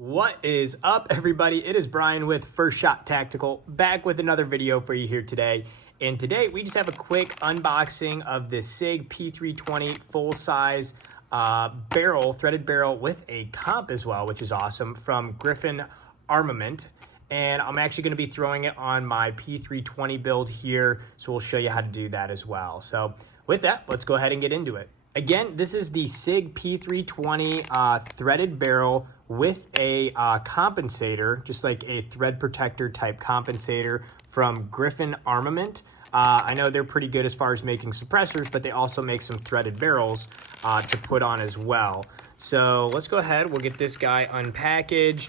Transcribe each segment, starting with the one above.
What is up, everybody? It is Brian with First Shot Tactical, back with another video for you here today. And today we just have a quick unboxing of this Sig P320 full-size barrel, threaded barrel with a comp as well, which is awesome, from Griffin Armament. And I'm actually going to be throwing it on my P320 build here, so we'll show you how to do that as well. So with that, let's go ahead and get into it. Again, this is the Sig P320 threaded barrel with a compensator, just like a thread protector type compensator from Griffin Armament. I know they're pretty good as far as making suppressors, but they also make some threaded barrels to put on as well. So let's go ahead. We'll get this guy unpackaged.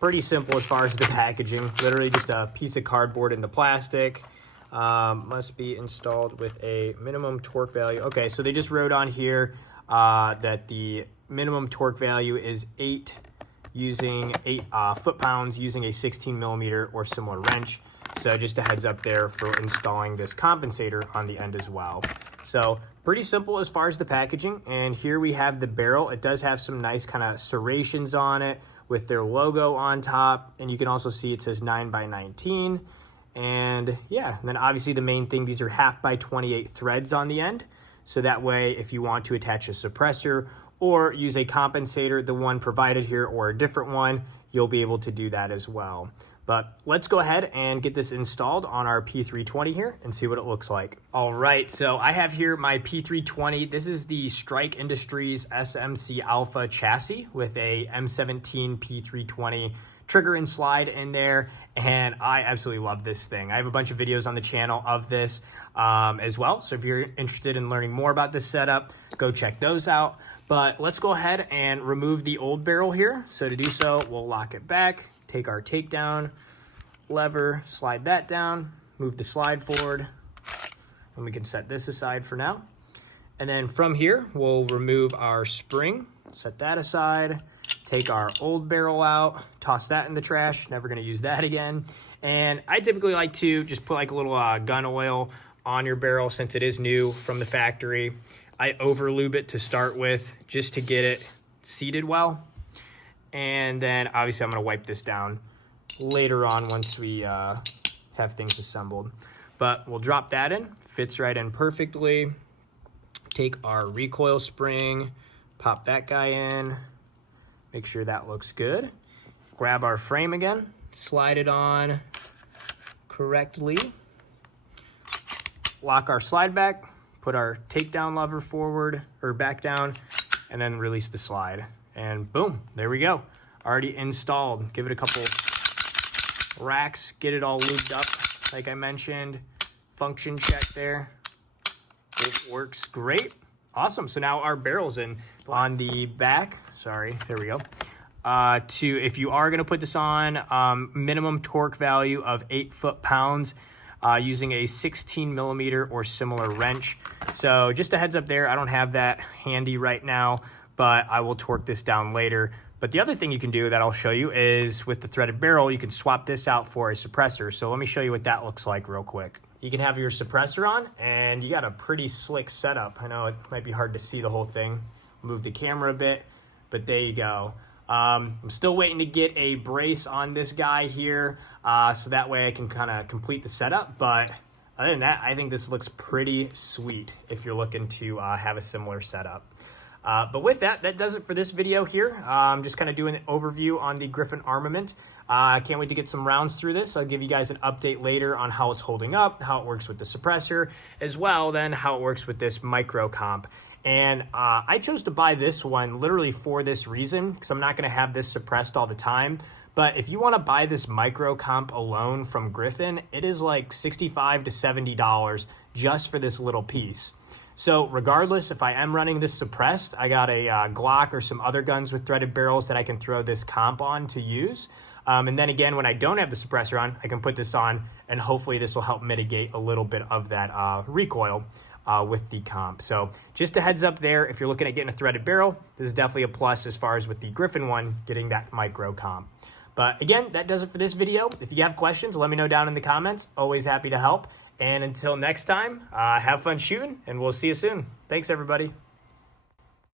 Pretty simple as far as the packaging. Literally just a piece of cardboard in the plastic. Must be installed with a minimum torque value. Okay, so they just wrote on here that the minimum torque value is 8 foot-pounds using a 16 millimeter or similar wrench. So just a heads up there for installing this compensator on the end as well. So pretty simple as far as the packaging. And here we have the barrel. It does have some nice kind of serrations on it with their logo on top. And you can also see it says 9x19. And yeah, and then obviously the main thing, these are 1/2x28 threads on the end. So that way, if you want to attach a suppressor or use a compensator, the one provided here or a different one, you'll be able to do that as well. But let's go ahead and get this installed on our P320 here and see what it looks like. All right, so I have here my P320. This is the Strike Industries SMC Alpha chassis with a M17 P320 trigger and slide in there, and I absolutely love this thing. I have a bunch of videos on the channel of this as well, so if you're interested in learning more about this setup, go check those out. But let's go ahead and remove the old barrel here. So to do so, we'll lock it back, take our takedown lever, slide that down, move the slide forward, and we can set this aside for now. And then from here, we'll remove our spring, set that aside, take our old barrel out, toss that in the trash, never gonna use that again. And I typically like to just put like a little gun oil on your barrel since it is new from the factory. I over lube it to start with just to get it seated well. And then obviously I'm gonna wipe this down later on once we have things assembled. But we'll drop that in, fits right in perfectly. Take our recoil spring, pop that guy in, make sure that looks good. Grab our frame again, slide it on correctly. Lock our slide back, put our takedown lever forward or back down, and then release the slide. And boom, there we go. Already installed. Give it a couple racks, get it all lubed up, like I mentioned. Function check there. It works great. Awesome. So now our barrel's in. On the back, sorry, there we go. If you are going to put this on, minimum torque value of 8 foot-pounds using a 16 millimeter or similar wrench. So just a heads up there, I don't have that handy right now, but I will torque this down later. But the other thing you can do that I'll show you is with the threaded barrel, you can swap this out for a suppressor. So let me show you what that looks like real quick. You can have your suppressor on and you got a pretty slick setup. I know it might be hard to see the whole thing. Move the camera a bit, but there you go. I'm still waiting to get a brace on this guy here, so that way I can kind of complete the setup. But other than that, I think this looks pretty sweet if you're looking to have a similar setup. But with that, that does it for this video here. I'm just kind of doing an overview on the Griffin Armament. I can't wait to get some rounds through this. I'll give you guys an update later on how it's holding up, how it works with the suppressor, as well then how it works with this micro comp. And I chose to buy this one literally for this reason, because I'm not going to have this suppressed all the time. But if you want to buy this micro comp alone from Griffin, it is like $65 to $70 just for this little piece. So regardless, if I am running this suppressed, I got a Glock or some other guns with threaded barrels that I can throw this comp on to use. And then again, when I don't have the suppressor on, I can put this on, and hopefully this will help mitigate a little bit of that recoil with the comp. So just a heads up there, if you're looking at getting a threaded barrel, this is definitely a plus as far as with the Griffin one, getting that micro comp. But again, that does it for this video. If you have questions, let me know down in the comments. Always happy to help. And until next time, have fun shooting, and we'll see you soon. Thanks, everybody.